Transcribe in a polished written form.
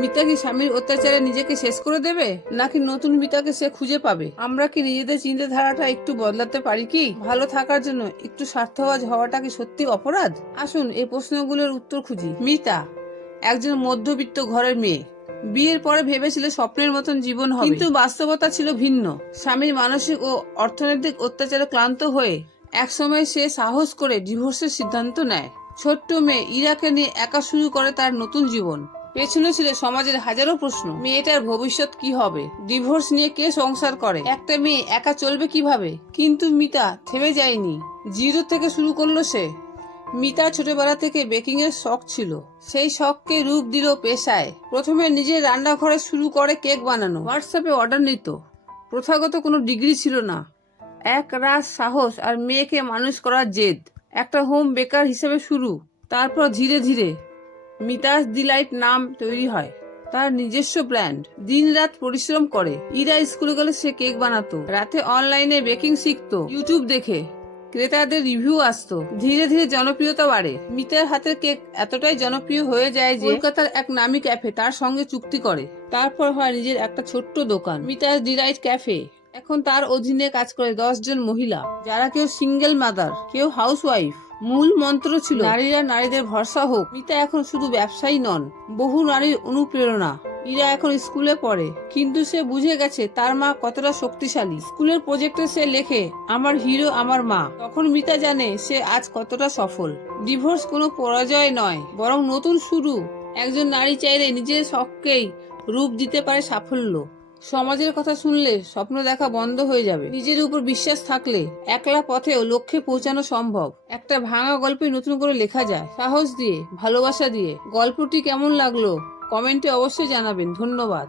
মিতা কি স্বামীর অত্যাচারে নিজেকে শেষ করে দেবে, নাকি নতুন মিতাকে সে খুঁজে পাবে? আমরা কি নিজেদের চিন্তাধারাটা একটু বদলাতে পারি কি? ভালো থাকার জন্য একটু স্বার্থবাজ হওয়াটা কি সত্যি অপরাধ? আসুন এই প্রশ্নগুলোর উত্তর খুঁজি। মিতা একজন মধ্যবিত্ত ঘরের মেয়ে। বিয়ের পরে ভেবেছিল স্বপ্নের মতন জীবন হবে, কিন্তু বাস্তবতা ছিল ভিন্ন। স্বামীর মানসিক ও অর্থনৈতিক অত্যাচারে ক্লান্ত হয়ে একসময় সে সাহস করে ডিভোর্সের সিদ্ধান্ত নেয়। ছোট্ট মেয়ে ইরাকে নিয়ে একা শুরু করে তার নতুন জীবন। পেছনে ছিল সমাজের হাজারো প্রশ্ন। মেয়েটার ভবিষ্যৎ কি হবে, ডিভোর্স নিয়ে কে সংসার করে, একটা মেয়ে একা চলবে কিভাবে? কিন্তু মিতা থেমে যায়নি। জিরো থেকে শুরু করলো সে। মিতা ছোটবেলা থেকে বেকিং এর শখ ছিল, সেই শখকে রূপ দিল পেশায়। প্রথমে নিজের রান্নাঘরে শুরু করে কেক বানানো, হোয়াটসঅ্যাপে অর্ডার নিত। প্রথাগত কোনো ডিগ্রি ছিল না, এক রাস সাহস আর মেয়েকে মানুষ করার জেদ। একটা হোম বেকার হিসেবে শুরু, তারপর ধীরে ধীরে মিতাস ডিলাইট নাম তৈরি হয়, তার নিজস্ব ব্র্যান্ড। দিন রাত পরিশ্রম করে। ইরা স্কুলে গেলে সে কেক বানাতো, রাতে অনলাইনে বেকিং শিখতো, ইউটিউব দেখে। ক্রেতাদের রিভিউ আসতো, ধীরে ধীরে জনপ্রিয়তা বাড়ে। মিতার হাতের কেক এতটাই জনপ্রিয় হয়ে যায় যে কলকাতার এক নামী ক্যাফে তার সঙ্গে চুক্তি করে। তারপর হয় নিজের একটা ছোট্ট দোকান, মিতাস ডিলাইট ক্যাফে। এখন তার অধীনে কাজ করে 10 জন মহিলা, যারা কেউ সিঙ্গেল মাদার, কেউ হাউসওয়াইফ। মূল মন্ত্র ছিল নারীরা নারীদের ভরসা হোক। মিতা এখন শুধু ব্যবসায়ী নন, বহু নারীর অনুপ্রেরণা। ইরা এখন স্কুলে পড়ে, কিন্তু সে বুঝে গেছে তার মা কতটা শক্তিশালী। স্কুলের প্রজেক্টে সে লেখে, আমার হিরো আমার মা। তখন মিতা জানে সে আজ কতটা সফল। ডিভোর্স কোনো পরাজয় নয়, বরং নতুন শুরু। একজন নারী চাইলে নিজের শখকেই রূপ দিতে পারে সাফল্য। সমাজের কথা শুনলে স্বপ্ন দেখা বন্ধ হয়ে যাবে। নিজের উপর বিশ্বাস থাকলে একলা পথেও লক্ষ্যে পৌঁছানো সম্ভব। একটা ভাঙা গল্পে নতুন করে লেখা যায়, সাহস দিয়ে, ভালোবাসা দিয়ে। গল্পটি কেমন লাগলো কমেন্টে অবশ্যই জানাবেন। ধন্যবাদ।